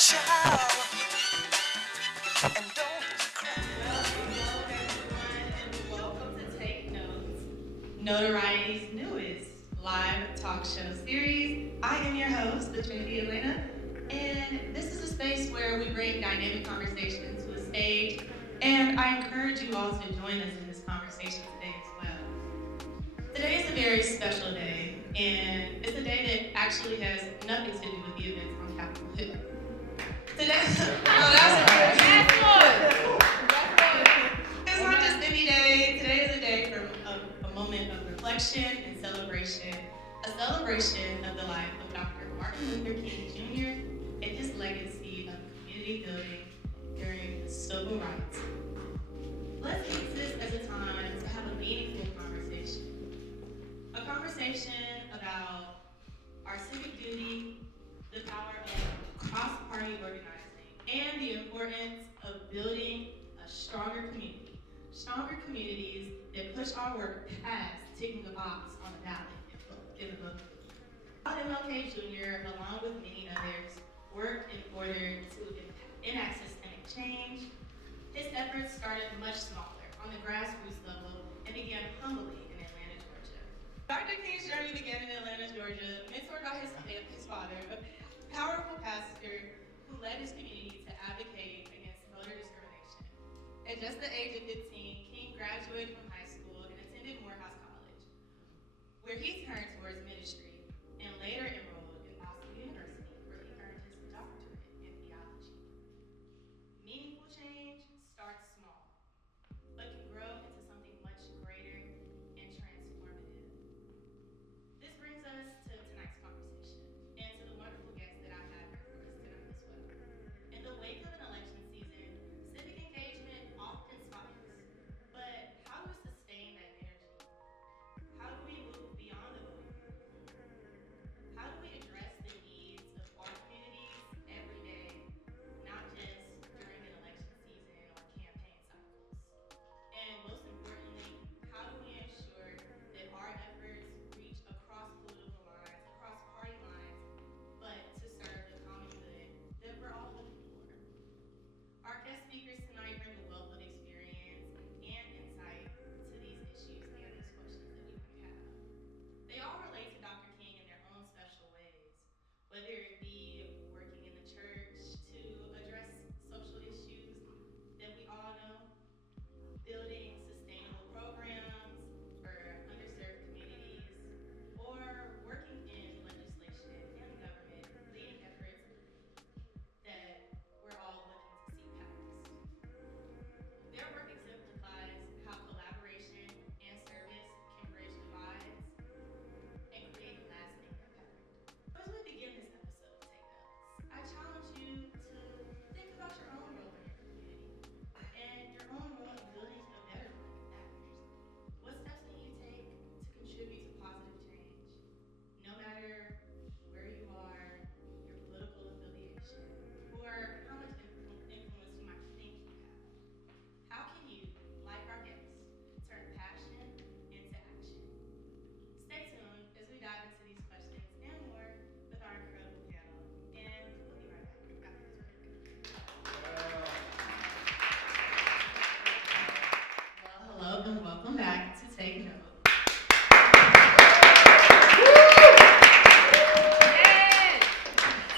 child. And don't cry. Hello everyone, and welcome to Take Notes, Notoriety's newest live talk show series. I am your host, the Trinity, and this is a space where we bring dynamic conversations to a stage, and I encourage you all to join us in this conversation today as well. Today is a very special day, and it's a day that actually has nothing to do with the events on Capitol Hill. Today, it's not just any day. Today is a day for a moment of reflection and celebration. A celebration of the life of Dr. Martin Luther King Jr. and his legacy of community building during the civil rights. Let's use this as a time to have a meaningful conversation. A conversation about our civic duty, the power of cross-party organizing, and the importance of building a stronger community. Stronger communities that push our work past ticking a box on the ballot in the book. MLK Jr., along with many others, worked in order to enact systemic change. His efforts started much smaller, on the grassroots level, and began humbly in Atlanta, Georgia. Dr. King's journey began in Atlanta, Georgia, mentored by his father, a powerful pastor who led his community to advocate against voter discrimination. At just the age of 15, King graduated from high school and attended Morehouse College, where he turned towards ministry and later enrolled in Boston University, where he earned his doctorate in theology. Meaningful change starts small, but can grow into something much greater and transformative. This brings us to tonight's conversation and to the wonderful guests that I have here for us tonight as well. In the wake of an election season, civic engagement often inspires, but how do we sustain that energy? How do we move beyond the voting booth? How do we address the needs of our communities every day, not just during an election season or campaign cycles? And most importantly, how do we ensure that our efforts reach across political lines, across party lines, but to serve the common good that we're all hoping for? Our guest speakers tonight bring a wealth of experience and insight to these issues and these questions that we might have. They all relate to Dr. King in their own special ways, whether it be working in the church to address social issues that we all know, building sustainable programs for underserved communities, or working in legislation and government, leading efforts that we're all looking to see passed. Their work exemplifies how collaboration and service can bridge divides and create lasting impact. As we begin this episode of Take Notes, I challenge you to think about your own role in your community and your own role in building a better one that matters. What steps can you take to contribute to positive change? No matter where you are, your political affiliation, or how much influence you might think you have. How can you, like our guests, turn passion into action? Stay tuned as we dive into these questions and more with our incredible panel. And we'll be right back after this break. Well, hello and welcome back to Take Note.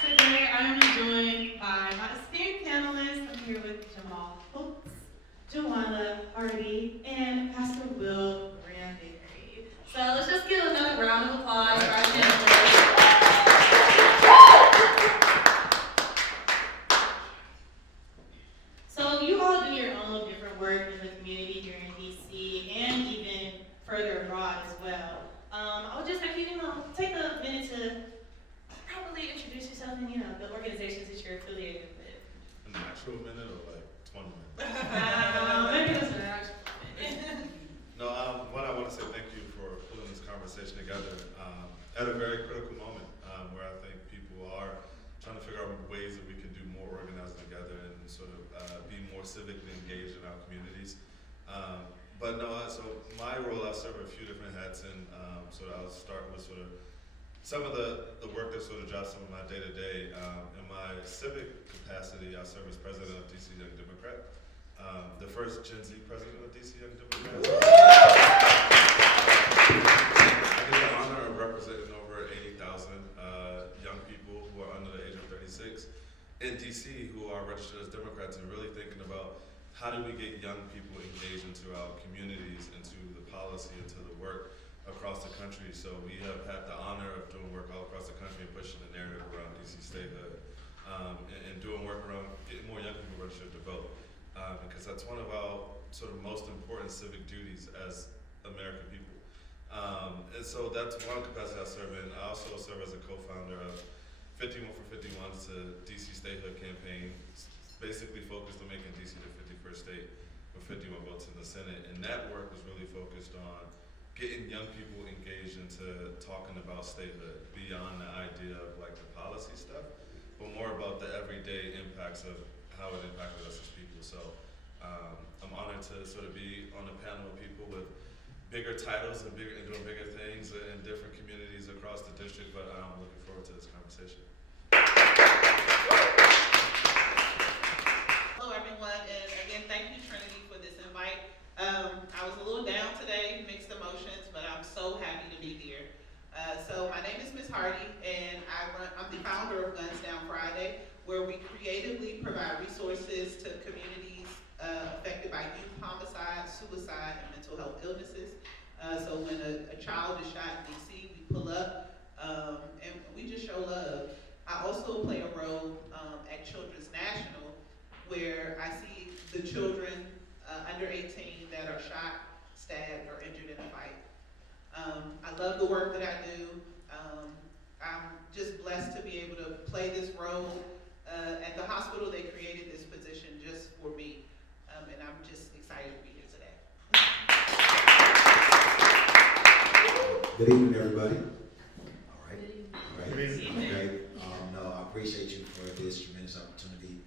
Today I am joined by my esteemed panelists. I'm here with Jamal Holtz, Jawanna Hardy, and Pastor Will Grandberry. So let's just give another round of applause for our panelists. So you all do your own different work in the community here in DC and even further abroad as well. I would just like you to take a minute to properly introduce yourself and the organizations that you're affiliated with. An actual minute or like 20 minutes? Maybe that's an actual minute. No, one, I want to say thank you for pulling this conversation together at a very critical moment where I think people are trying to figure out ways that we can do more organizing together and sort of be more civically engaged in our communities. But no, so my role, I serve a few different hats, and so I'll start with some of the work that sort of drives some of my day-to-day. In my civic capacity, I serve as president of DC Young Democrat, the first Gen Z president of DC Young Democrat. I get the honor of representing over 80,000 young people who are under the age of 36 in DC who are registered as Democrats, and really thinking about how do we get young people engaged into our communities, into the policy, into the work across the country. So we have had the honor of doing work all across the country and pushing the narrative around DC statehood, and doing work around getting more young people registered to vote, because that's one of our sort of most important civic duties as American people. And so that's one capacity I serve in. I also serve as a co-founder of 51 for 51's to DC statehood campaign, basically focused on making DC the 51st state with 51 votes in the Senate. And that work was really focused on getting young people engaged into talking about statehood beyond the idea of like the policy stuff, but more about the everyday impacts of how it impacted us as people. So I'm honored to sort of be on a panel with people with bigger titles and doing bigger things in different communities across the district, but I'm looking forward to this conversation. Hello everyone, and again, thank you Trinity for this invite. I was a little down today, mixed emotions, but I'm so happy to be here. So my name is Ms. Hardy, and I'm the founder of Guns Down Friday, where we creatively provide resources to communities affected by youth homicide, suicide, and mental health illnesses. So when a child is shot in DC, we pull up and we just show love. I also play a role at Children's National, where I see the children under 18 that are shot, stabbed, or injured in a fight. I love the work that I do. I'm just blessed to be able to play this role. At the hospital, they created this position just for me, and I'm just excited to be here today. Good evening, everybody. All right. Okay. No, I appreciate you for this tremendous opportunity,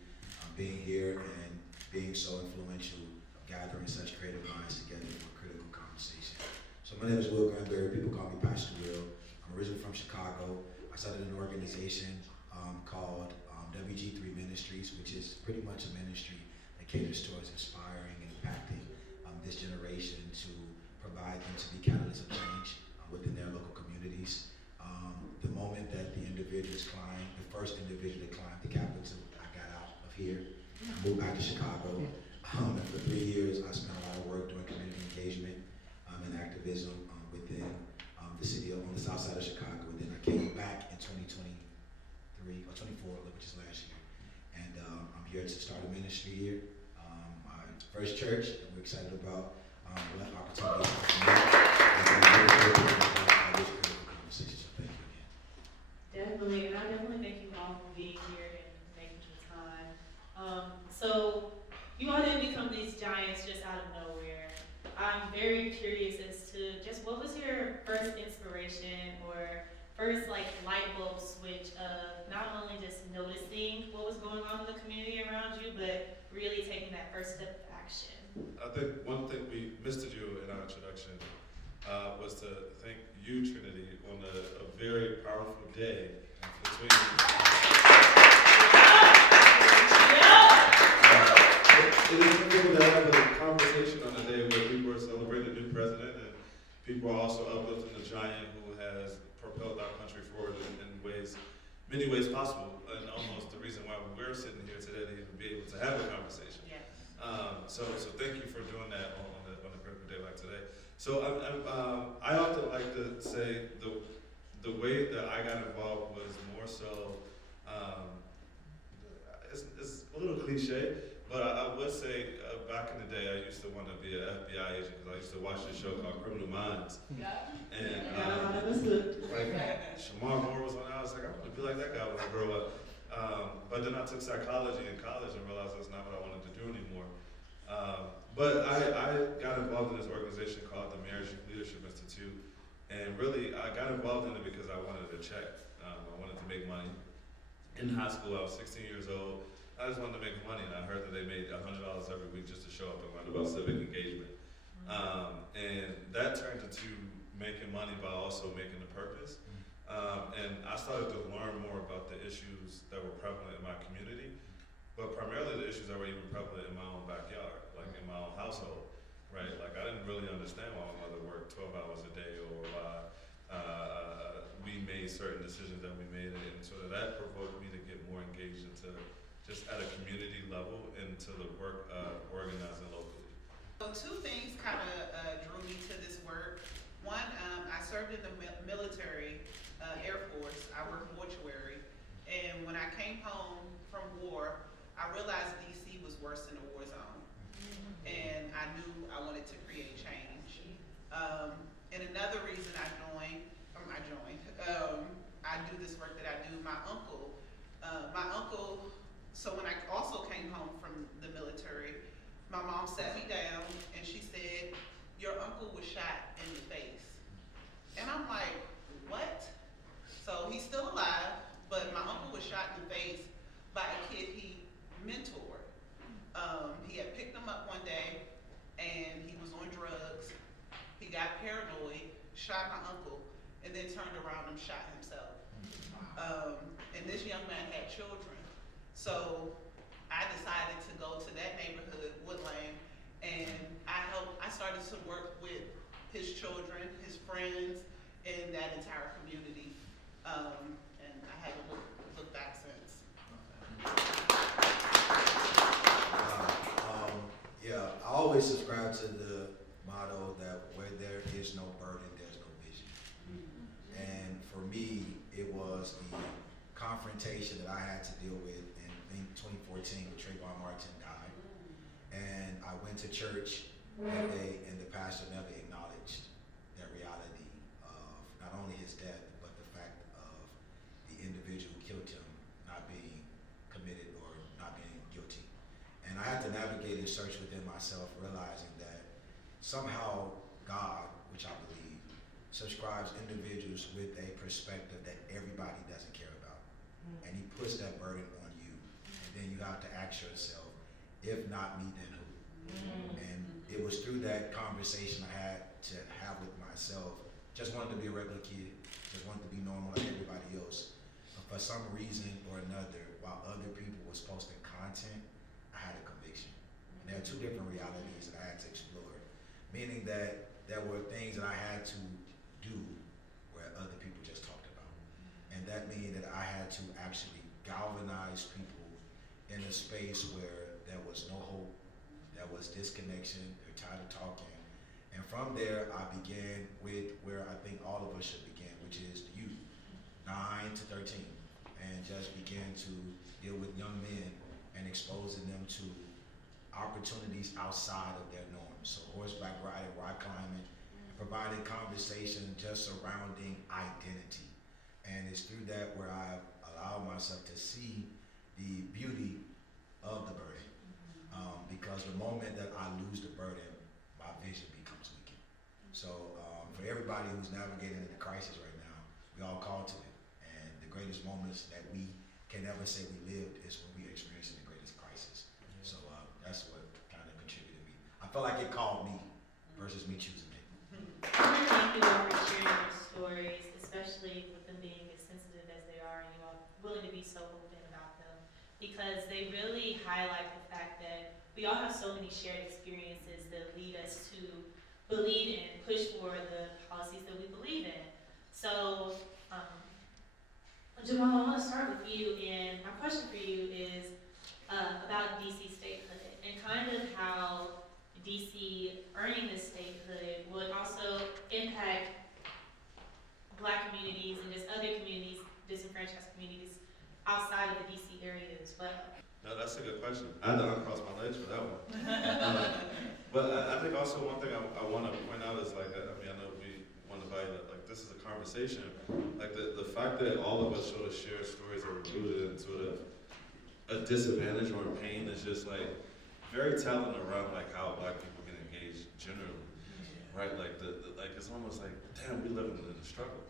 being here and being so influential, gathering such creative minds together for critical conversation. So my name is Will Grandberry. People call me Pastor Will. I'm originally from Chicago. I started an organization called WG3 Ministries, which is pretty much a ministry that caters towards inspiring and impacting this generation to provide them to be catalysts of change within their local communities. The moment that the individuals climbed, the first individual that climbed the Capitol, I got out of here, I moved back to Chicago, and for 3 years I spent a lot of work doing community engagement and activism within the city on the south side of Chicago. And then I came back in 2023 or 24, which is last year, and I'm here to start a ministry here, my first church, and we're excited about what opportunities we can conversation. So thank you again. Definitely, and I definitely thank you all for being here and making the time. So you all didn't become these giants just out of nowhere. I'm very curious as to just what was your first inspiration or first like light bulb switch of not only just noticing what was going on in the community around you, but really taking that first step of action. I think one thing we missed to do in our introduction was to thank you, Trinity, on a very powerful day between it is wonderful to have a conversation on a day where people are celebrating a new president and people are also uplifting the giant who has propelled our country forward in many ways possible, and almost the reason why we're sitting here today to even be able to have a conversation. Yes. So thank you for doing that on a critical day like today. So I often like to say the way that I got involved was more so, it's a little cliche, but I would say back in the day I used to want to be an FBI agent because I used to watch this show called Criminal Minds. Yeah. And Right. Shamar Moore was on. I was like, I want to be like that guy when I grow up. But then I took psychology in college and realized that's not what I wanted to do anymore. But I got involved in this organization called the Marriage Leadership Institute, and really I got involved in it because I wanted a check. I wanted to make money. In high school, I was 16 years old. I just wanted to make money, and I heard that they made $100 every week just to show up and learn about civic engagement. And that turned into making money by also making a purpose. And I started to learn more about the issues that were prevalent in my community. but primarily the issues that were even prevalent in my own backyard, like in my own household, right? Like I didn't really understand why my mother worked 12 hours a day, or why we made certain decisions that we made, and so that provoked me to get more engaged into just at a community level into the work of organizing locally. So two things kind of drew me to this work. One, I served in the military, Air Force. I worked mortuary, and when I came home from war, I realized DC was worse than a war zone, and I knew I wanted to create change. And another reason I do this work that I do. My uncle. So when I also came home from the military, my mom sat me down and she said, "Your uncle was shot in the face." And I'm like, "What?" So he's still alive, but my uncle was shot in the face by a kid he mentored. He had picked him up one day and he was on drugs. He got paranoid, shot my uncle, and then turned around and shot himself. And this young man had children. So I decided to go to that neighborhood, Woodland, and I started to work with his children, his friends, and that entire community. And I haven't looked back since. Yeah, I always subscribe to the motto that where there is no burden, there's no vision. And for me, it was the confrontation that I had to deal with in 2014 when Trayvon Martin died. And I went to church that day, and the pastor never acknowledged that reality of not only his death, but the fact of the individual who killed him not being committed or not being guilty. And I had to navigate and search within myself, realizing that somehow God, which I believe, subscribes individuals with a perspective that everybody doesn't care about. And he puts that burden on you. And then you have to ask yourself, if not me, then who? And it was through that conversation I had to have with myself. Just wanted to be a regular kid, just wanted to be normal like everybody else. But for some reason or another, while other people was posting content, I had a conviction. And there are two different realities that I had to explore. Meaning that there were things that I had to do where other people just talked about. And that means that I had to actually galvanize people in a space where there was no hope, there was disconnection, they're tired of talking. And from there, I began with where I think all of us should begin, which is the youth, 9 to 13, and just began to deal with young men and exposing them to opportunities outside of their norms. So horseback riding, rock climbing, providing conversation just surrounding identity. And it's through that where I've allowed myself to see the beauty of the burden. Because the moment that I lose the burden, my vision becomes weakened. So for everybody who's navigating the crisis right now, we all called to it. And the greatest moments that we can ever say we lived is when we experiencing the greatest crisis. So that's what kind of contributed me. I felt like it called me versus me choosing it. Thank you all for sharing your stories, especially with them being as sensitive as they are, and you all willing to be so open about them, because they really highlight the fact that we all have so many shared experiences that lead us to believe and push for the policies that we believe in. So, Jamal, I want to start with you, and my question for you is about DC statehood and kind of how DC earning this statehood would also impact Black communities and just other communities, disenfranchised communities outside of the DC area as well. No, that's a good question. I had to uncross my legs for that one. But I think also one thing I want to point out is like, I know we want to value that, like, this is a conversation. Like the fact that all of us sort of share stories that are rooted in sort of a disadvantage or a pain is just like very telling around like how Black people can engage generally, right? Like like it's almost like, damn, we live in the struggle,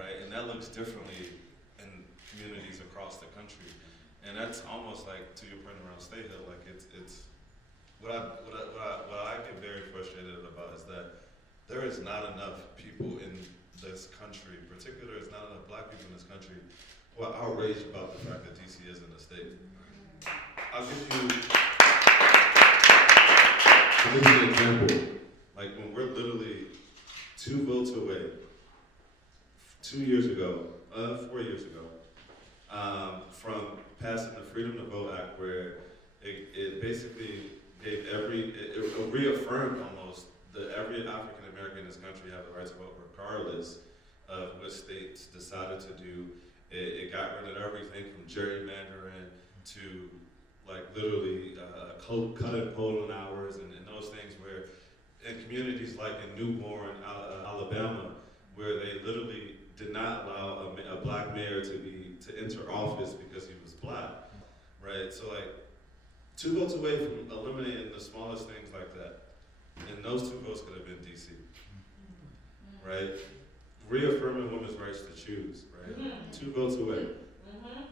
right? And that looks differently in communities across the country. And that's almost like, to your point around statehood, like it's what I get very frustrated about is that there is not enough people in this country, particularly there's not enough Black people in this country who are outraged about the fact that DC isn't a state. I'll give you an example. Like when we're literally 2 votes away, 4 years ago, from passing the Freedom to Vote Act, where it basically gave it reaffirmed almost that every African American in this country have the right to vote regardless of what states decided to do. It got rid of everything from gerrymandering to like literally cutting polling hours and those things, where in communities like in Newborn, Alabama, where they literally did not allow a black mayor to enter office because he was black, right? So like 2 votes away from eliminating the smallest things like that, and those 2 votes could have been DC, right? Reaffirming women's rights to choose, right? 2 votes away.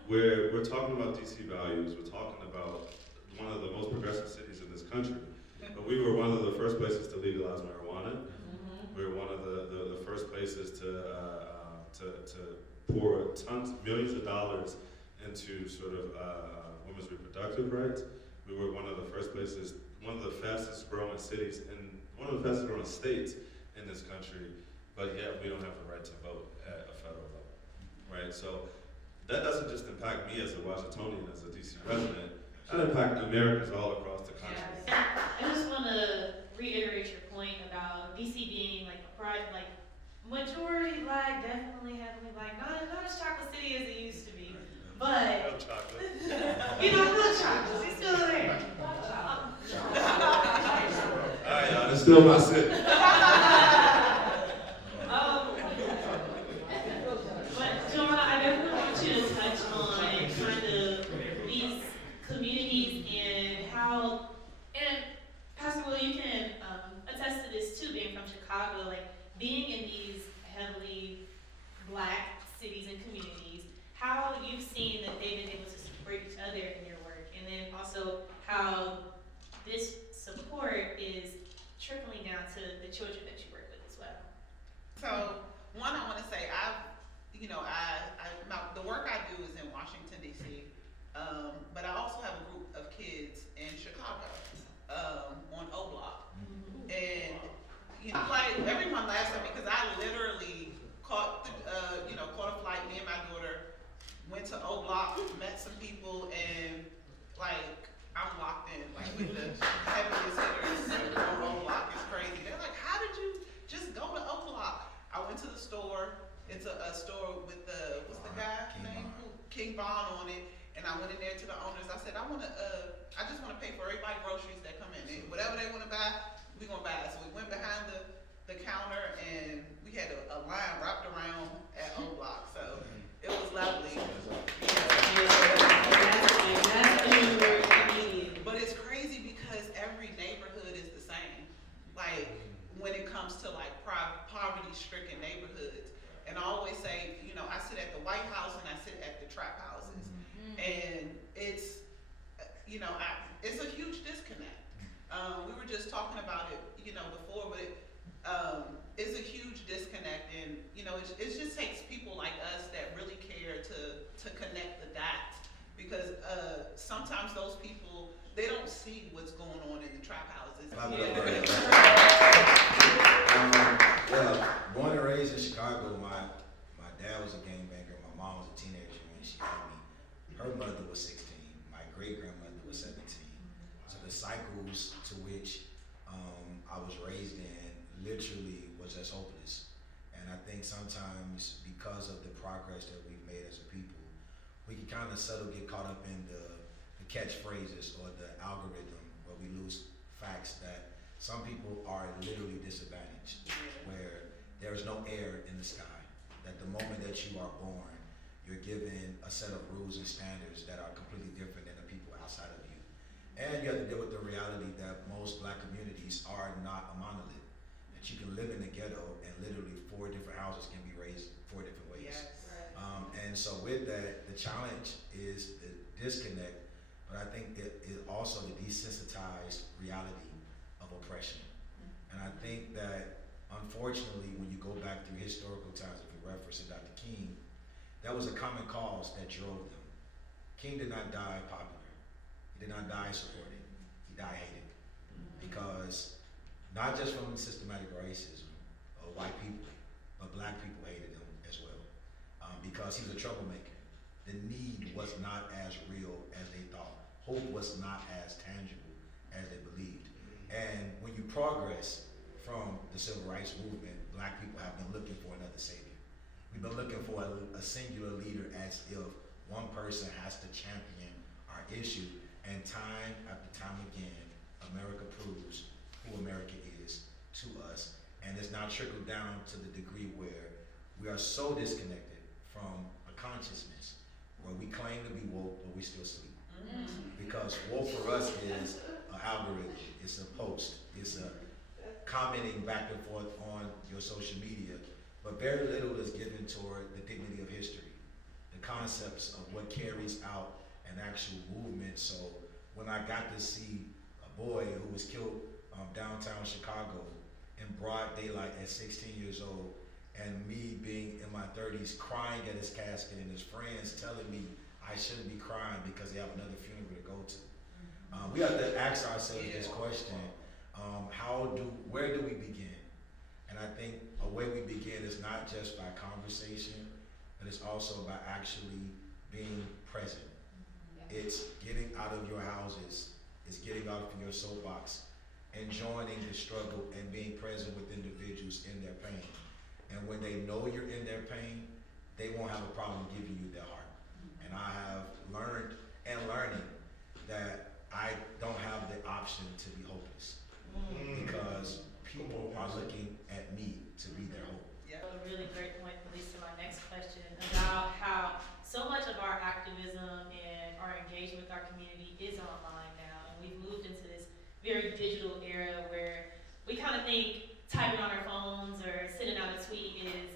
Where we're talking about DC values, we're talking about one of the most progressive cities in this country. But we were one of the first places to legalize marijuana. We were one of the first places to pour millions of dollars into sort of women's reproductive rights. We were one of the first places, one of the fastest growing cities, and one of the fastest growing states in this country, but yet we don't have the right to vote at a federal level, right? So that doesn't just impact me as a Washingtonian, as a DC resident, that impacts Americans all across the country. I just want to reiterate your point about DC being like a pride, like majority black, definitely heavily black, not as chocolate city as it used to be, but No chocolate. you know, little chocolate, it's still there. All right, y'all, it's still my city. But Jawanna, I definitely want you to touch on kind of these communities and how, and Pastor Will, you can attest to this too, being from Chicago, like being in these heavily black cities and communities, how you've seen that they've been able to support each other in your work, and then also how this support is trickling down to the children that you work with as well. So, one, I want to say, the work I do is in Washington, D.C., but I also have a group of kids in Chicago, on O Block. And, like, everyone laughs at me because I literally caught a flight, me and my daughter, went to O Block, met some people, and, like, I'm locked in, like, with the heaviest hitters on O Block. It's crazy. They're like, how did you just go to O Block? I went to the store. It's a store with what's the guy name? King Von on it. And I went in there to the owners. I said, I just want to pay for everybody's groceries that come in. And whatever they want to buy, we're going to buy it. So we went behind the counter, and we had a line wrapped around at O Block. So it was lovely. But it's crazy because every neighborhood is the same. Like, when it comes to like poverty-stricken neighborhoods. And I always say, I sit at the White House and I sit at the trap houses. And it's, it's a huge disconnect. We were just talking about it, before, but it's a huge disconnect. And, it just takes people like us that really care to connect the dots. Because sometimes those people, they don't see what's going on in the trap houses. Well, born and raised in Chicago, my dad was a gangbanger. My mom was a teenager when she had me. Her mother was 16. My great-grandmother was 17. So the cycles to which I was raised in literally was just hopeless. And I think sometimes because of the progress that we've made as a people, we can kind of get caught up in the catchphrases or the algorithm where we lose facts that some people are literally disadvantaged, where there is no air in the sky, that the moment that you are born, you're given a set of rules and standards that are completely different than the people outside of you. And you have to deal with the reality that most black communities are not a monolith, that you can live in the ghetto and literally 4 different houses can be raised 4 different ways. Yes. And so with that, the challenge is the disconnect, but I think it is also the desensitized reality of oppression. And I think that, unfortunately, when you go back through historical times, if you reference Dr. King, that was a common cause that drove them. King did not die popular. He did not not die supporting, he died hating. Because not just from systematic racism or white people, but black people hated him as well. Because he was a troublemaker. The need was not as real as they thought. Hope was not as tangible as they believed. And when you progress from the civil rights movement, black people have been looking for another savior. We've been looking for a singular leader, as if one person has to champion our issue. And time after time again, America proves who America is to us. And it's now trickled down to the degree where we are so disconnected from a consciousness where we claim to be woke, but we still sleep. Because woke for us is an algorithm, it's a post, it's a commenting back and forth on your social media, but very little is given toward the dignity of history, the concepts of what carries out an actual movement. So when I got to see a boy who was killed downtown Chicago in broad daylight at 16 years old, and me being in my 30s crying at his casket, and his friends telling me I shouldn't be crying because they have another funeral to go to. We have to ask ourselves this question, where do we begin? And I think a way we begin is not just by conversation, but it's also by actually being present. It's getting out of your houses, it's getting out of your soapbox, and joining the struggle and being present with individuals in their pain. And when they know you're in their pain, they won't have a problem giving you their heart. And I have learned and learning that I don't have the option to be hopeless, because people are looking at me to be their hope. A really great point leads to my next question about how so much of our activism and our engagement with our community is online now, and we've moved into this very digital era where we kind of think typing on our phones or sending out a tweet is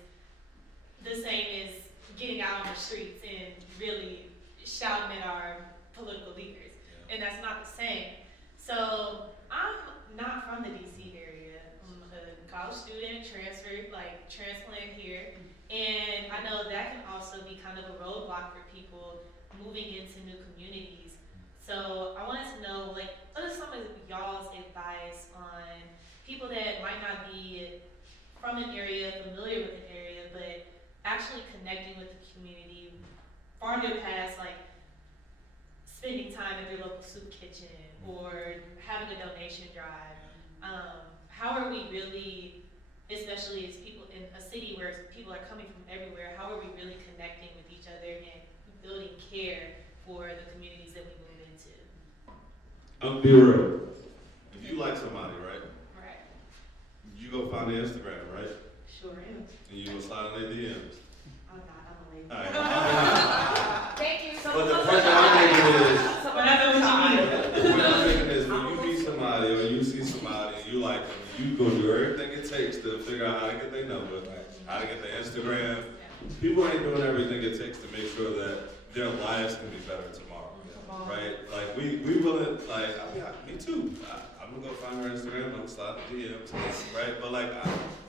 the same as getting out on the streets and really shouting at our political leaders. And that's not the same. So I'm not from the DC area. I'm a college student, transplant here. And I know that can also be kind of a roadblock for people moving into new communities. So I wanted to know, what are some of y'all's advice on people that might not be from an area, familiar with an area, but actually connecting with the community farther past spending time at their local soup kitchen or having a donation drive? How are we really, especially as people in a city where people are coming from everywhere, how are we really connecting with each other and building care for the communities that we move into? I'm be real. If you like somebody, right? Right. You go find their Instagram, right? Sure am. And you go slide in their DMs. I'm not, I'm a lady. All right. Thank you so But the much. point I'm making is, So I know what you mean. the point I'm making is, when you meet somebody or you see somebody and you like them, you go do everything it takes to figure out how to get their number, how to get their Instagram. People ain't doing everything it takes to make sure that their lives can be better tomorrow, right? We willing, me too. I'm gonna go find her Instagram, I'm gonna slide the DMs, right? But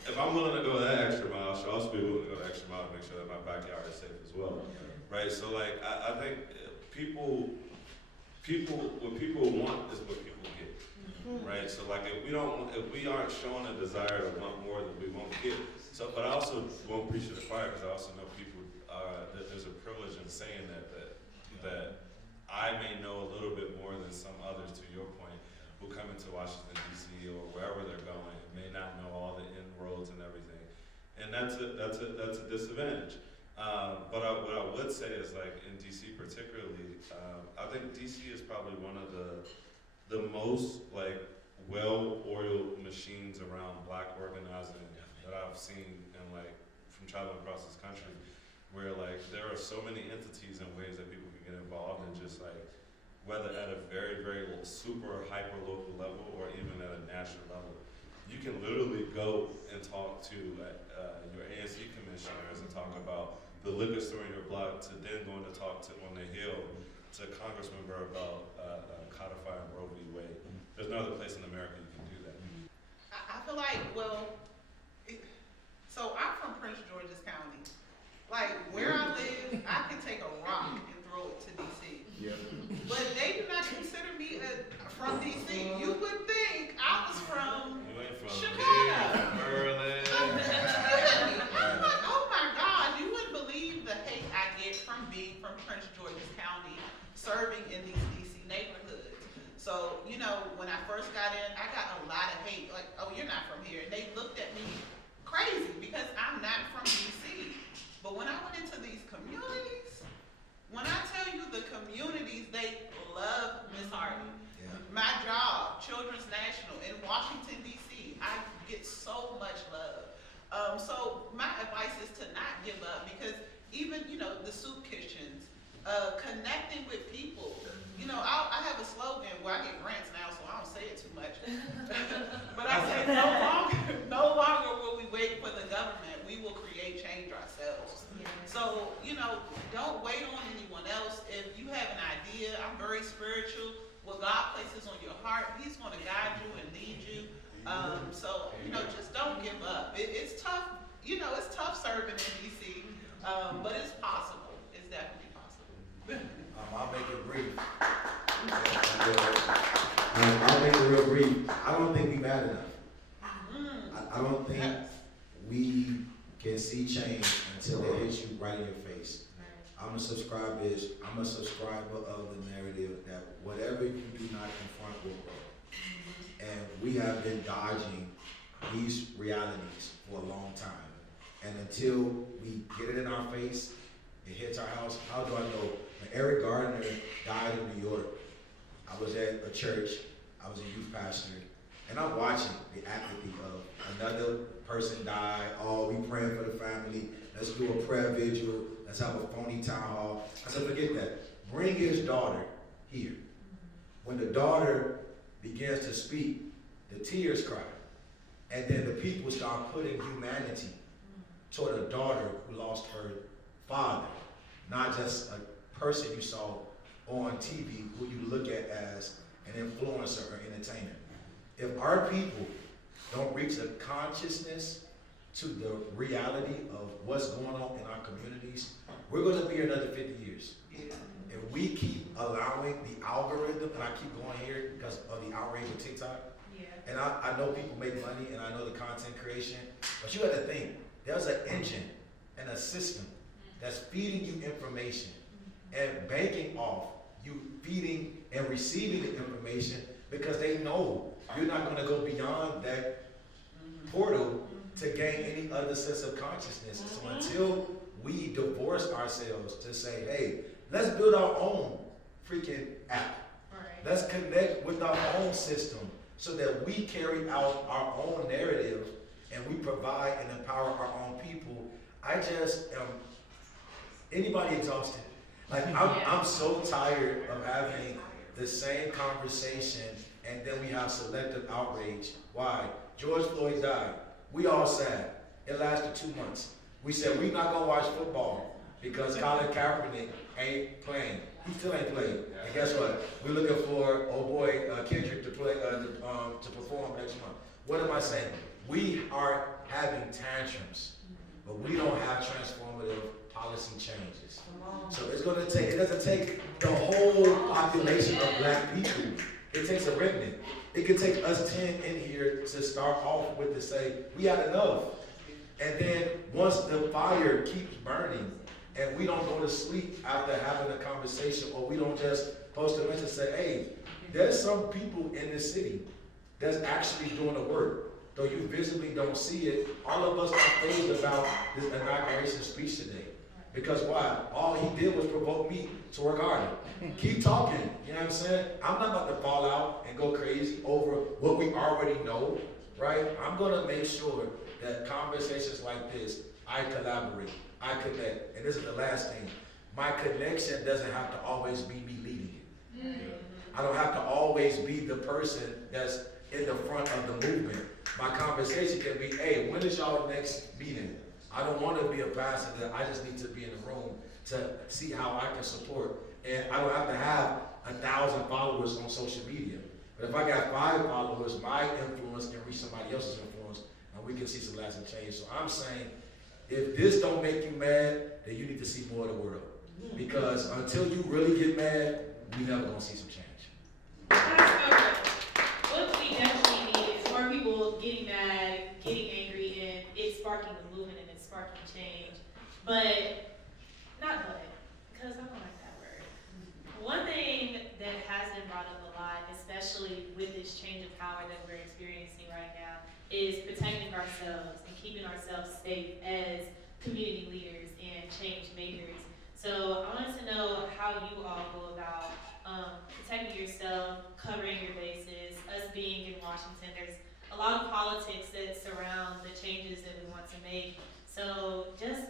if I'm willing to go that extra mile, I should also be willing to go the extra mile to make sure that my backyard is safe as well, right? So I think people, what people want is what people get, right? So if we aren't showing a desire to want more than we won't get. So, but I also won't preach to the choir, because I also know people, that there's a privilege in saying that I may know a little bit more than some others, to your point, who come into Washington D.C. or wherever they're going, and may not know all the inroads and everything, and that's a disadvantage. But what I would say is, in D.C. particularly, I think D.C. is probably one of the most well-oiled machines around Black organizing that I've seen, and from traveling across this country, where there are so many entities and ways that people can get involved in, just whether at a very, very super hyper local level or even at a national level. You can literally go and talk to your ANC commissioners and talk about the liquor store in your block, to then going to talk to on the Hill to a congressmember about codifying Roe v. Wade. There's no other place in America you can do that. I feel so I'm from Prince George's County. Where I live, I can take a rock and throw it to DC. Yeah. But they do not consider me connecting with people. You know, I have a slogan where I get grants now, so I don't say it too much. But I say no longer will we wait for the government. We will create change ourselves. So, you know, don't wait on anyone else. If you have an idea, I'm very spiritual. What God places on your heart, He's going to guide you and lead you. So, you know, just don't give up. It's tough. You know, it's tough serving in DC, but it's possible. It's definitely possible. I'll make it brief. I'll make it real brief. I don't think we bad enough. I don't think we can see change until it hits you right in your face. I'm a subscriber of the narrative that whatever you do not confront will grow. And we have been dodging these realities for a long time. And until we get it in our face, it hits our house. How do I know? When Eric Gardner died in New York, I was at a church, I was a youth pastor, and I'm watching the apathy of another person die. Oh, we praying for the family. Let's do a prayer vigil. Let's have a phony town hall. I said, forget that. Bring his daughter here. When the daughter begins to speak, the tears cry. And then the people start putting humanity toward a daughter who lost her father, not just a person you saw on TV who you look at as an influencer or entertainer. If our people don't reach the consciousness to the reality of what's going on in our communities, we're going to be here another 50 years. If we keep allowing the algorithm, and I keep going here because of the outrage of TikTok, and I know people make money and I know the content creation, but you have to think, there's an engine and a system that's feeding you information and banking off you feeding and receiving the information because they know you're not going to go beyond that portal to gain any other sense of consciousness. So until we divorce ourselves to say, hey, let's build our own freaking app. Let's connect with our own system so that we carry out our own narrative and we provide and empower our own people. I just am, anybody exhausted? Like, I'm so tired of having the same conversation and then we have selective outrage. Why? George Floyd died. We all sad. It lasted 2 months. We said we're not gonna watch football because Colin Kaepernick ain't playing. He still ain't playing. And guess what? We're looking for Kendrick to play to perform next month. What am I saying? We are having tantrums, but we don't have transformative policy changes. So it's gonna take. It doesn't take the whole population of black people. It takes a remnant. It could take us 10 in here to start off with to say we had enough, and then once the fire keeps burning. And we don't go to sleep after having a conversation, or we don't just post a message and say, hey, there's some people in this city that's actually doing the work. Though you visibly don't see it, all of us are fazed about this inauguration speech today. Because why? All he did was provoke me to work harder. Keep talking, you know what I'm saying? I'm not about to fall out and go crazy over what we already know, right? I'm gonna make sure that conversations like this, I collaborate. I connect, and this is the last thing. My connection doesn't have to always be me leading it. I don't have to always be the person that's in the front of the movement. My conversation can be, hey, when is y'all next meeting? I don't want to be a pastor. I just need to be in the room to see how I can support. And I don't have to have 1,000 followers on social media. But if I got 5 followers, my influence can reach somebody else's influence, and we can see some lasting change. So I'm saying, if this don't make you mad, then you need to see more of the world. Because until you really get mad, we never gonna see some change. What we definitely need is more people getting mad, getting angry, and it's sparking the movement and it's sparking change. But, because I don't like that word. One thing that has been brought up a lot, especially with this change of power that we're experiencing right now, is protecting ourselves and keeping ourselves safe as community leaders and change makers. So I wanted to know how you all go about protecting yourself, covering your bases. Us being in Washington, there's a lot of politics that surround the changes that we want to make. So just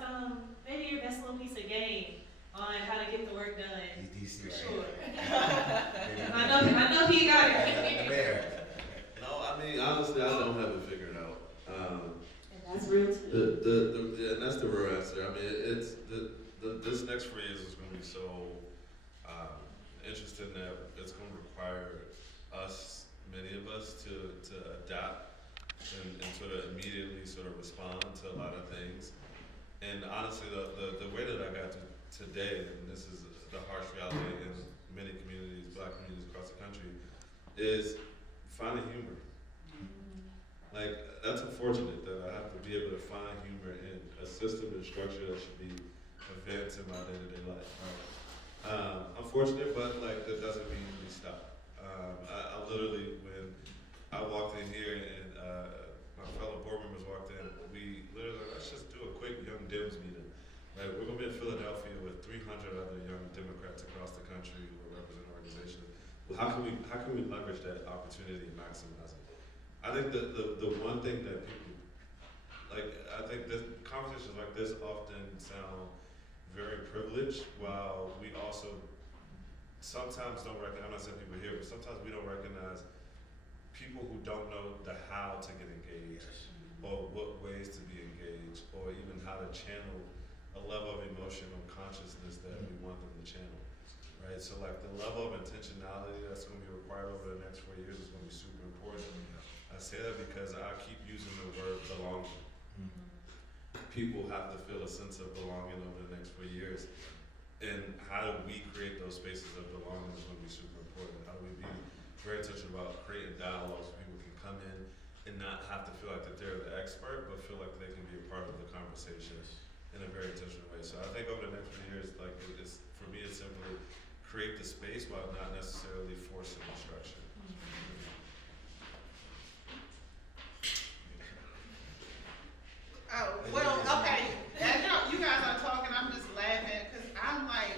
maybe your best little piece of game on how to get the work done. He's DC, For right? sure. I know he got it. Mayor. No, I mean, honestly, I don't have it figured out. And that's real too. And that's the real answer. I mean, it's this next 4 years is going to be so interesting that it's going to require us, many of us, to adapt and sort of immediately sort of respond to a lot of things. And honestly, the way that I got to today, and this is the harsh reality in many communities, Black communities across the country, is finding humor. Like, that's unfortunate that I have to be able to find humor in a system and structure that should be advanced in my day-to-day life. Unfortunate, but like that doesn't mean we stop. I literally, when I walked in here and my fellow board members walked in, we literally, let's just do a quick Young Dems meeting. Like, we're gonna be in Philadelphia with 300 other young Democrats across the country who represent organizations. Well, how can we leverage that opportunity and maximize it? I think that the one thing that people, like, I think this, conversations like this often sound very privileged, while we also sometimes don't recognize, I'm not saying people here, but sometimes we don't recognize people who don't know the how to get engaged, or what ways to be engaged, or even how to channel a level of emotional consciousness that we want them to channel, right? So like the level of intentionality that's gonna be required over the next 4 years is gonna be super important. I say that because I keep using the word belonging. People have to feel a sense of belonging over the next 4 years. And how do we create those spaces of belonging is going to be super important. How do we be very intentional about creating dialogues where people can come in and not have to feel like that they're the expert, but feel like they can be a part of the conversation in a very intentional way. So I think over the next few years, like, it's, for me, it's simply create the space while not necessarily forcing instruction. Oh, well, okay. As you guys are talking, I'm just laughing because I'm like,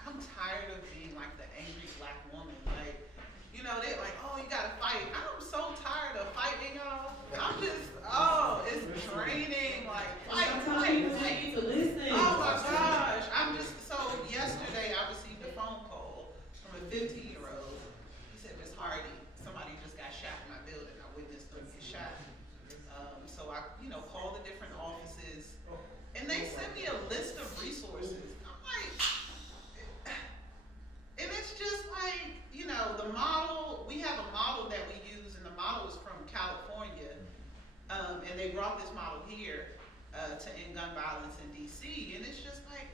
I'm tired of being like the angry Black woman. Like, you know, they're like, oh, you gotta fight. I'm so tired of fighting, y'all. I'm just, oh, it's draining. Like, fight. Need to listen. Oh my gosh. I'm just, so yesterday I received a phone call from a 15-year-old. He said, Miss Hardy, somebody just got shot in my building. I witnessed them get shot. So I, called the different offices, and they sent me a list of resources. I'm like, and it's just like, the model, we have a model that we use, and the model is from California, and they brought this model here to end gun violence in DC, and it's just like,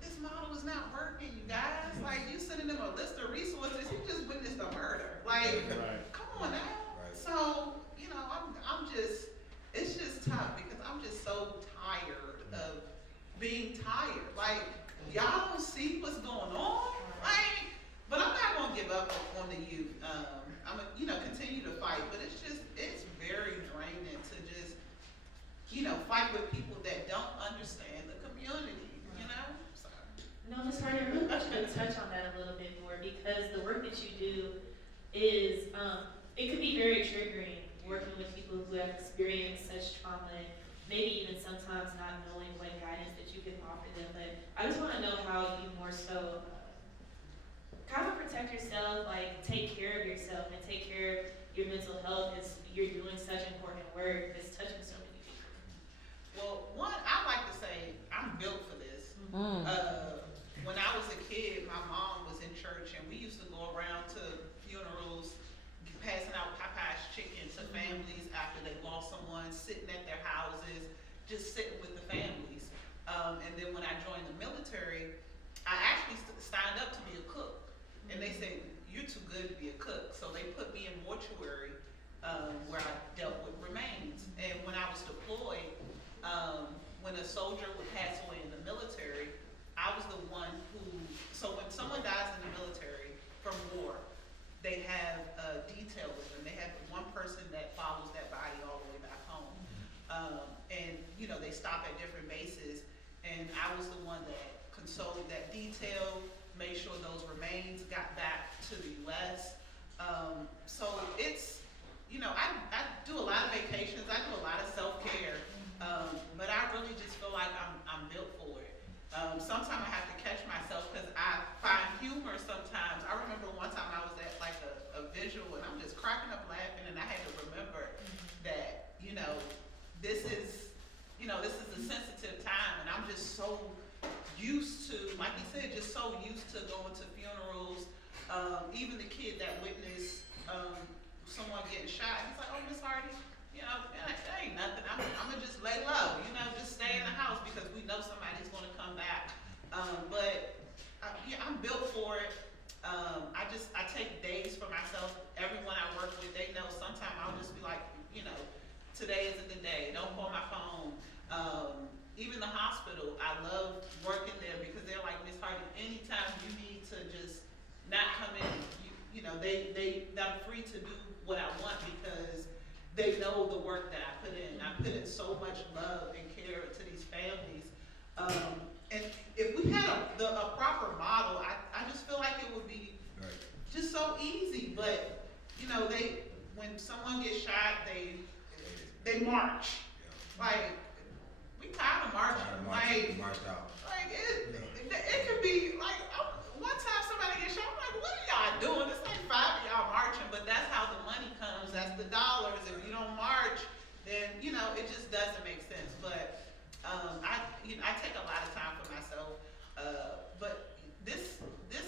this model is not working, you guys. Like, you sending them a list of resources, you just witnessed a murder. Like, come on now. Right. So, I'm just, it's just tough because I'm just so tired of being tired. Like, y'all don't see what's going on? Like, but I'm not gonna give up on the youth. I'm gonna, continue to fight, but it's very draining to just, fight with people that don't understand the community, So. No, Ms. Hardy, I really want you to touch on that a little bit more, because the work that you do is, it could be very triggering, working with people who have experienced such trauma, and maybe even sometimes not knowing what guidance that you can offer them. But I just want to know how you more so kind of protect yourself, like take care of yourself and take care of your mental health, as you're doing such important work that's touching so many people. Well, one, I like to say I'm built for this. When I was a kid, my mom was in church, and we used to go around to funerals, passing out Popeye's chicken to families after they lost someone, sitting at their houses, just sitting with the families. And then when I joined the military, I actually signed up to be a cook. And they said, you're too good to be a cook. So they put me in mortuary, where I dealt with remains. And when I was deployed, when a soldier would pass away in the military, I was the one who, so when someone dies in the military from war, they have a detail with them. They have one person that follows that body all the way back home. And, they stop at different bases. And I was the one that consulted that detail, made sure those remains got back to the U.S. So it's, I do a lot of vacations. I do a lot of self-care. But I really just feel like I'm built for it. Sometimes I have to catch myself because I find humor sometimes. I remember one time I was at like a visual and I'm just cracking up laughing, and I had to remember that, this is, this is a sensitive time, and I'm just so used to, like you said, just so used to going to funerals. Even the kid that witnessed someone getting shot, he's like, "Oh, Miss Hardy, that ain't nothing. I'm gonna just lay low, just stay in the house because we know somebody's gonna come back." But I'm built for it. I take days for myself. Everyone I work with, they know sometimes I'll just be like, today isn't the day. Don't call my phone. Even the hospital, I love working there because they're like, "Miss Hardy, anytime you need to just not come in, I'm free to do what I want because they know the work that I put in. I put in so much love and care to these families. And if we had a proper model, I just feel like it would be just so easy. But when someone gets shot, they march. Like, we tired of marching. Marched out. Like it could be like one time somebody gets shot. I'm like, what are y'all doing? It's like 5 of y'all marching, but that's how the money comes. That's the dollars. If you don't march, then it just doesn't make sense. But I take a lot of time for myself. But this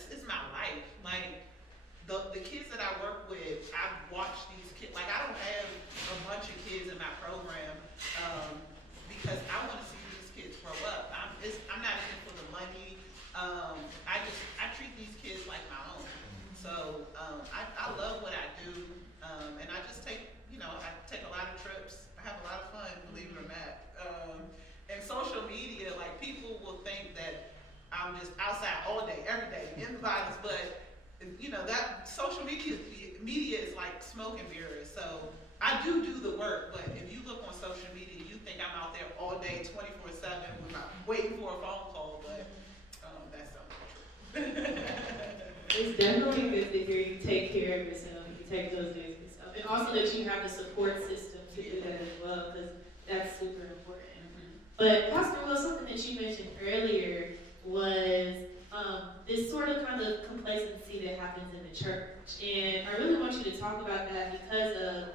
is my life. Like the kids that I work with, I've watched these kids. Like, I don't have a bunch of kids in my program because I want to see these kids grow up. I'm not in it for the money. I treat these kids like my own. So I love what I do, and I just take I take a lot of trips. I have a lot of fun, believe it or not. And social media, like, people will think that I'm just outside all day, every day, in the bodies, but that social media is like smoke and mirrors. So I do the work, but if you look on social media, you think I'm out there all day, 24/7, waiting for a phone call, but that's not true. It's definitely good to hear you take care of yourself, you take those days for yourself, and also that you have the support system to do that as well, because that's super important. But Pastor Will, something that you mentioned earlier was this sort of kind of complacency that happens in the church, and I really want you to talk about that because of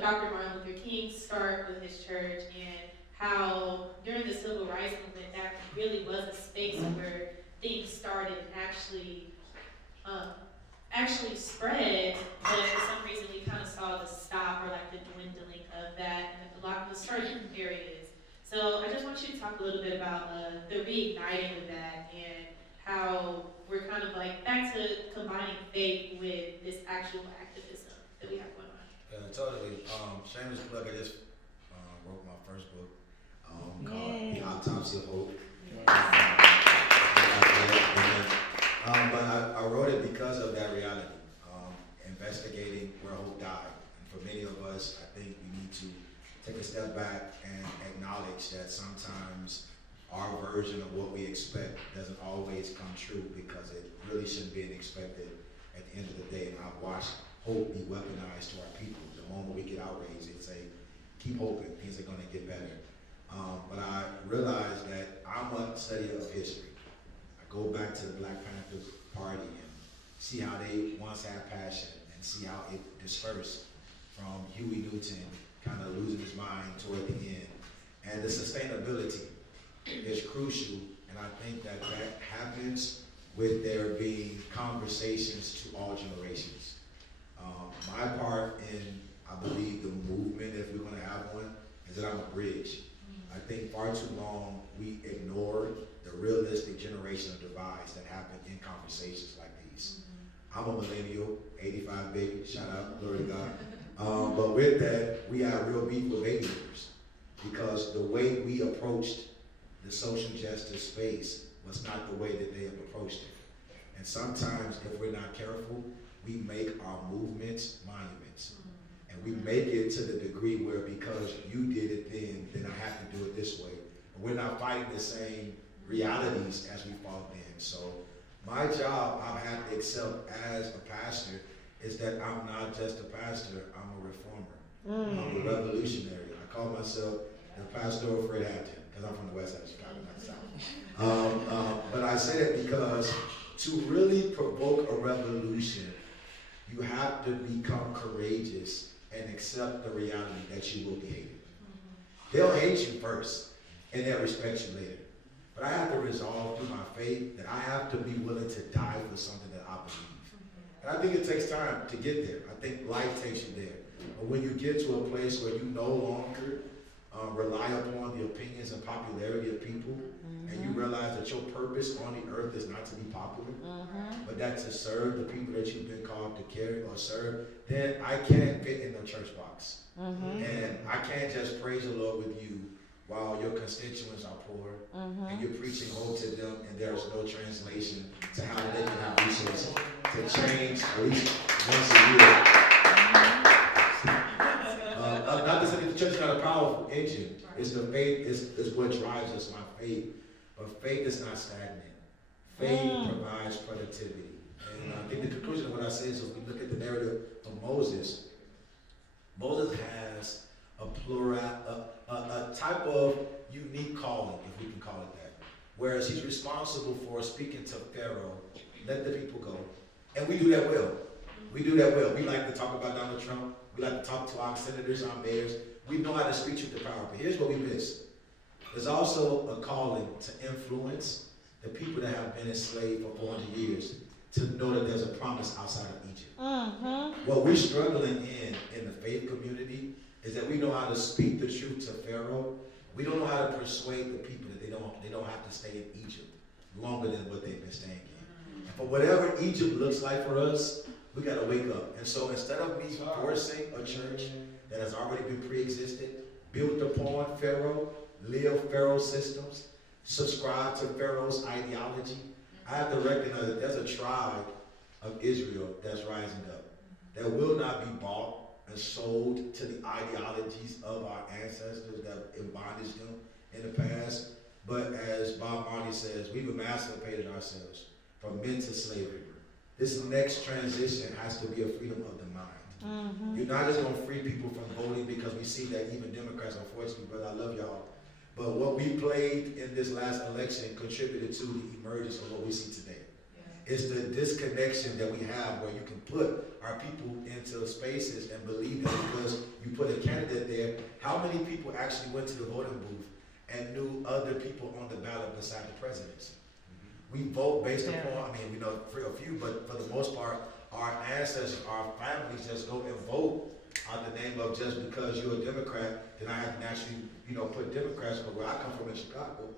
Dr. Martin Luther King's start with his church, and how during the civil rights movement that really was a space where things started actually spread, but for some reason we kind of saw the stop or like the dwindling of that, and a lot of the started in areas. So I just want you to talk a little bit about the reigniting of that and how we're kind of like back to combining faith with this actual activism that we have going on. Totally. Shameless plug, I just wrote my first book called The Autopsy of Hope. But I wrote it because of that reality, investigating where hope died. And for many of us, I think we need to take a step back and acknowledge that sometimes our version of what we expect doesn't always come true because it really shouldn't be expected at the end of the day. And I've watched hope be weaponized to our people. The moment we get outraged, they say, keep hoping, things are gonna get better. But I realized that I'm a studier of history. I go back to the Black Panther Party and see how they once had passion and see how it dispersed from Huey Newton kind of losing his mind toward the end. And the sustainability is crucial, and I think that happens with there being conversations to all generations. My part in, I believe, the movement, if we're gonna have one, is that I'm a bridge. I think far too long we ignored the realistic generational divides that happen in conversations like these. I'm a millennial, 85 baby, shout out, glory to God. But with that, we have real beef with baby boomers because the way we approached the social justice space was not the way that they have approached it. And sometimes, if we're not careful, we make our movements monuments. And we make it to the degree where because you did it then I have to do it this way. And we're not fighting the same realities as we fought then. So my job I've had to accept as a pastor is that I'm not just a pastor, I'm a reformer. I'm a revolutionary. I call myself the pastoral Fred Hampton. because I'm from the west side of Chicago, not the south. But I say that because to really provoke a revolution, you have to become courageous and accept the reality that you will be hated. They'll hate you first, and they'll respect you later. But I have to resolve through my faith that I have to be willing to die for something that I believe. And I think it takes time to get there. I think life takes you there. But when you get to a place where you no longer rely upon the opinions and popularity of people, and you realize that your purpose on the earth is not to be popular, but that to serve the people that you've been called to carry or serve, then I can't fit in the church box. And I can't just praise the Lord with you while your constituents are poor, and you're preaching hope to them, and there's no translation to how they can have resources to change at least once a year. Not to say that the church is not a powerful engine. It's the faith is what drives us, my faith. But faith is not stagnant. Faith provides productivity. And I think the conclusion of what I say is, if we look at the narrative of Moses, Moses has a type of unique calling, if we can call it that. Whereas he's responsible for speaking to Pharaoh, let the people go. And we do that well. We do that well. We like to talk about Donald Trump. We like to talk to our senators, our mayors. We know how to speak truth to power. But here's what we miss. There's also a calling to influence the people that have been enslaved for 400 years to know that there's a promise outside of Egypt. What we're struggling in the faith community is that we know how to speak the truth to Pharaoh. We don't know how to persuade the people that they don't have to stay in Egypt longer than what they've been staying in. And for whatever Egypt looks like for us, we got to wake up. And so instead of me forcing a church that has already been pre-existed, built upon Pharaoh, live Pharaoh's systems, subscribe to Pharaoh's ideology, I have to recognize that there's a tribe of Israel that's rising up that will not be bought and sold to the ideologies of our ancestors that embodied them in the past. But as Bob Marley says, we've emancipated ourselves from mental slavery. This next transition has to be a freedom of the mind. You're not just going to free people from voting, because we see that even Democrats, unfortunately, brother, I love y'all. But what we played in this last election contributed to the emergence of what we see today. It's the disconnection that we have where you can put our people into spaces and believe that because you put a candidate there, how many people actually went to the voting booth and knew other people on the ballot beside the presidency? We vote based upon, I mean, we know for a few, but for the most part, our ancestors, our families just go and vote on the name of just because you're a Democrat, then I have to actually, put Democrats, but where I come from in Chicago,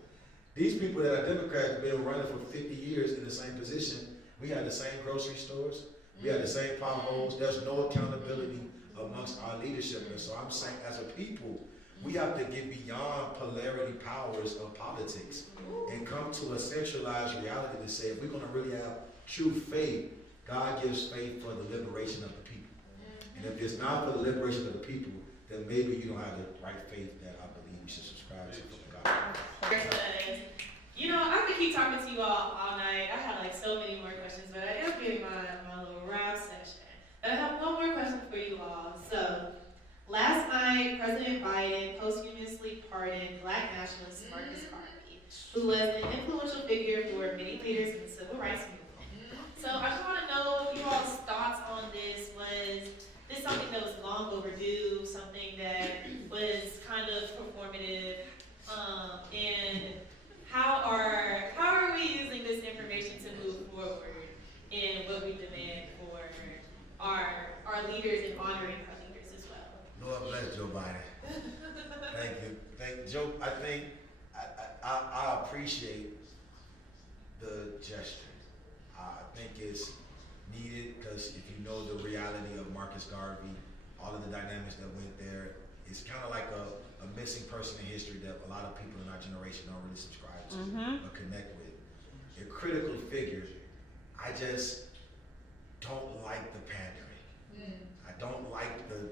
these people that are Democrats have been running for 50 years in the same position. We had the same grocery stores. We had the same potholes. There's no accountability amongst our leadership. And so I'm saying, as a people, we have to get beyond polarity powers of politics and come to a centralized reality to say, if we're going to really have true faith, God gives faith for the liberation of the people. And if it's not for the liberation of the people, then maybe you don't have the right faith that I believe we should subscribe to from God. I could keep talking to you all night. I have so many more questions, but I am getting my little rap session. But I have one more question for you all. So, last night, President Biden posthumously pardoned Black nationalist Marcus Garvey, who was an influential figure for many leaders in the civil rights movement. So I just want to know you all's thoughts on this. Was this something that was long overdue, something that was kind of performative, and how are we using this information to move forward in what we demand for our leaders and honoring our leaders as well? Lord bless Joe Biden. Thank you. Joe, I think I appreciate the gesture. I think it's needed because if you know the reality of Marcus Garvey, all of the dynamics that went there, it's kind of like a missing person in history that a lot of people in our generation don't really subscribe to or connect with. A critical figure. I just don't like the pandering. I don't like the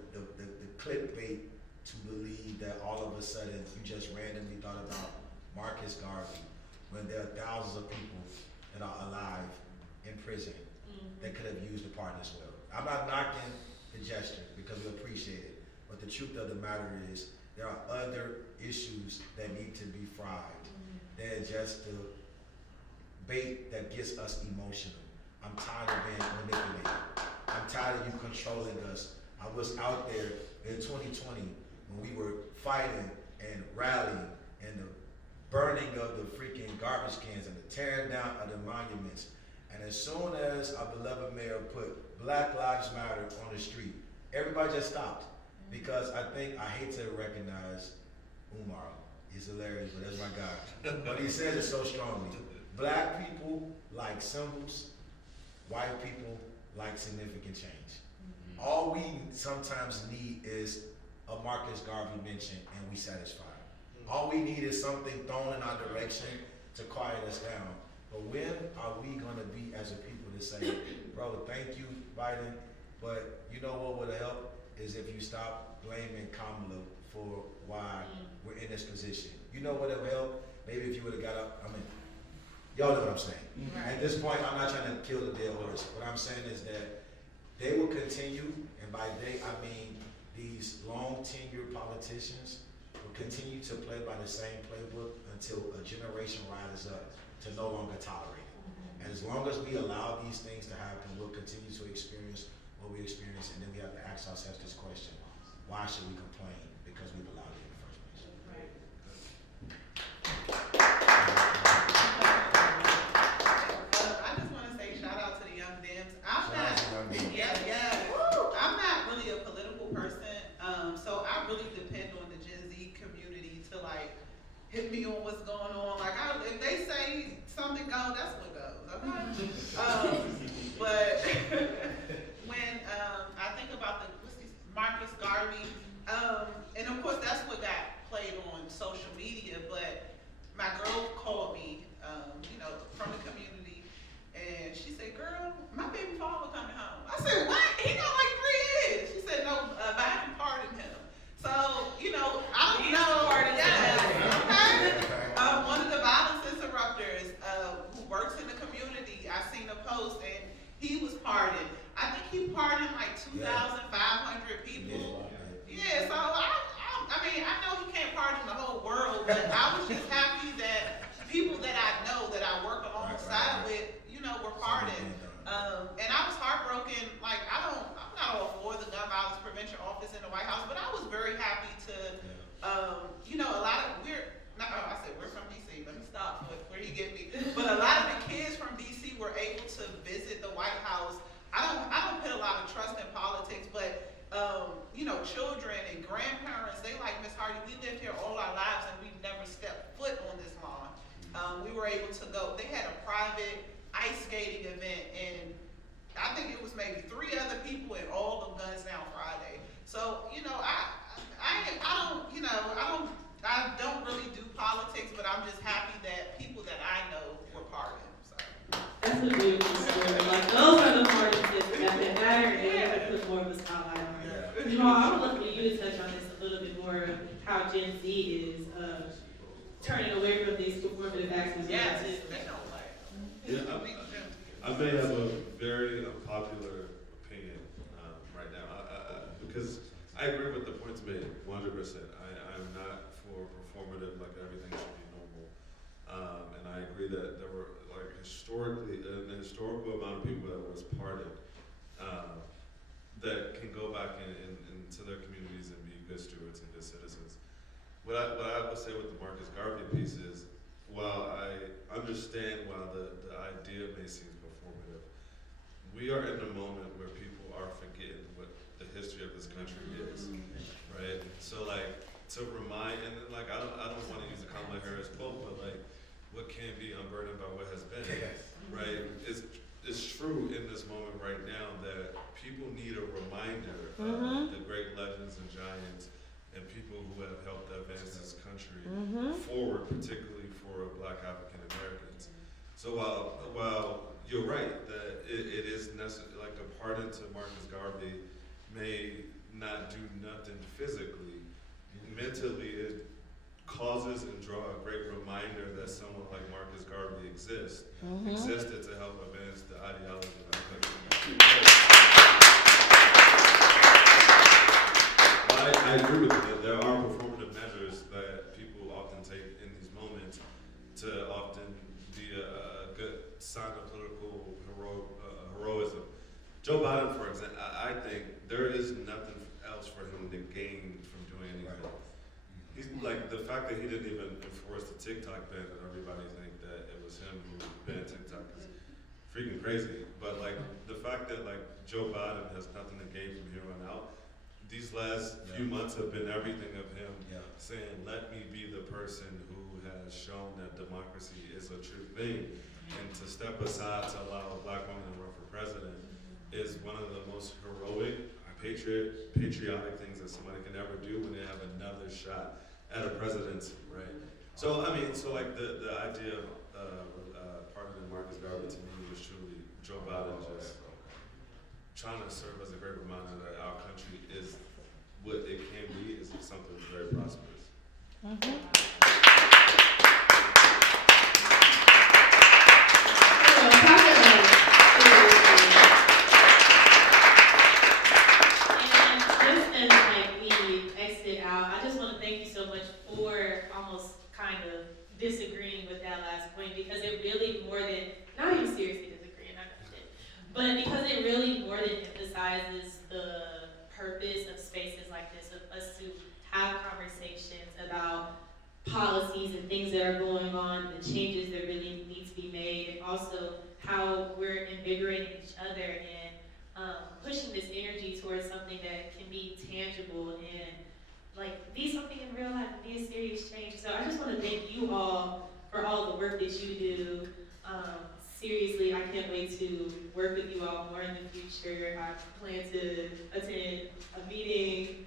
clickbait to believe that all of a sudden you just randomly thought about Marcus Garvey when there are thousands of people that are alive in prison that could have used a pardon as well. I'm not knocking the gesture because we appreciate it, but the truth of the matter is there are other issues that need to be fried than just the bait that gets us emotional. I'm tired of being manipulated. I'm tired of you controlling us. I was out there in 2020 when we were fighting and rallying and the burning of the freaking garbage cans and the tearing down of the monuments. And as soon as our beloved mayor put Black Lives Matter on the street, everybody just stopped. Because I hate to recognize Umar. He's hilarious, but that's my guy. But he says it so strongly. Black people like symbols, white people like significant change. All we sometimes need is a Marcus Garvey mention and we satisfied. All we need is something thrown in our direction to quiet us down. But when are we gonna be as a people to say, bro, thank you, Biden, but you know what would help is if you stop blaming Kamala for why we're in this position. You know what would help? Maybe if you would have got up, y'all know what I'm saying. At this point, I'm not trying to kill the dead horse. What I'm saying is that they will continue, and by they, I mean these long tenured politicians will continue to play by the same playbook until a generation rises up to no longer tolerate it. And as long as we allow these things to happen, we'll continue to experience what we experience, and then we have to ask ourselves this question: why should we complain? Because we've allowed it in the first place. I just want to say shout out to the Young Dems. I'm not really a political person, so I really depend on the Gen Z community to like hit me on what's going on. Like if they say something goes, that's what goes. Okay. But when I think about Marcus Garvey, and of course that's what got played on social media, but my girl called me, from the community, and she said, girl, my baby father coming home. I said, what? He got like 3 years. She said, no, Biden pardoned him. So, I don't know. Okay. One of the violence interrupters who works in the community, I seen a post, and he was pardoned. I think he pardoned like 2,500 people. Yeah, so I know he can't pardon the whole world, but I was just happy that people that I know, that I work alongside with, were pardoned. And I was heartbroken. Like, I'm not all for the gun violence prevention office in the White House, but I was very happy to, we're from DC. Let me stop before you get me. But a lot of the kids from DC were able to visit the White House. I don't put a lot of trust in politics, but children and grandparents, they like, Miss Hardy, we lived here all our lives and we've never stepped foot on this lawn. We were able to go. They had a private ice skating event, and I think it was maybe 3 other people and all of Guns Down Friday. So I don't really do politics, but I'm just happy that people that I know were pardoned. So. That's a beautiful story. Like, those are the parties that matter, and you have to put more of a spotlight on it. Jamal, I would love for you to touch on this a little bit more of how Gen Z is turning away from these performative acts. Yes, they don't like. Yeah, I may have a very unpopular opinion right now, because I agree with the points made 100%. I'm not for performative, like everything should be normal. And I agree that there were, like, historically, an historical amount of people that was pardoned that can go back into their communities and be good stewards and good citizens. What I would say with the Marcus Garvey piece is, while I understand why the idea may seem performative, we are in a moment where people are forgetting what the history of this country is, right? So like, to remind, and like, I don't want to use a Kamala Harris quote, but like, what can be unburdened by what has been, right? It's true in this moment right now that people need a reminder of the great legends and giants and people who have helped advance this country forward, particularly for Black African Americans. So while you're right that it is necessary, like a pardon to Marcus Garvey may not do nothing physically, mentally it causes and draw a great reminder that someone like Marcus Garvey existed to help advance the ideology of our country. I agree with you that there are performative there is nothing else for him to gain from doing anything. He's like, the fact that he didn't even enforce the TikTok ban and everybody think that it was him who banned TikTok is freaking crazy. But like the fact that like Joe Biden has nothing to gain from here on out, these last few months have been everything of him saying, let me be the person who has shown that democracy is a true thing. And to step aside to allow a black woman to run for president is one of the most heroic, patriotic things that somebody can ever do when they have another shot at a presidency, right? So, I mean, so like the idea of pardoning Marcus Garvey to me was truly Joe Biden just trying to serve as a great reminder that our country is what it can be, is something very prosperous. Disagreeing with that last point, because it really more than, not even seriously disagreeing, I got it, but because it really more than emphasizes the purpose of spaces like this, of us to have conversations about policies and things that are going on, the changes that really need to be made, and also how we're invigorating each other and pushing this energy towards something that can be tangible and like be something in real life and be a serious change. So I just want to thank you all for all the work that you do. Seriously, I can't wait to work with you all more in the future. I plan to attend a meeting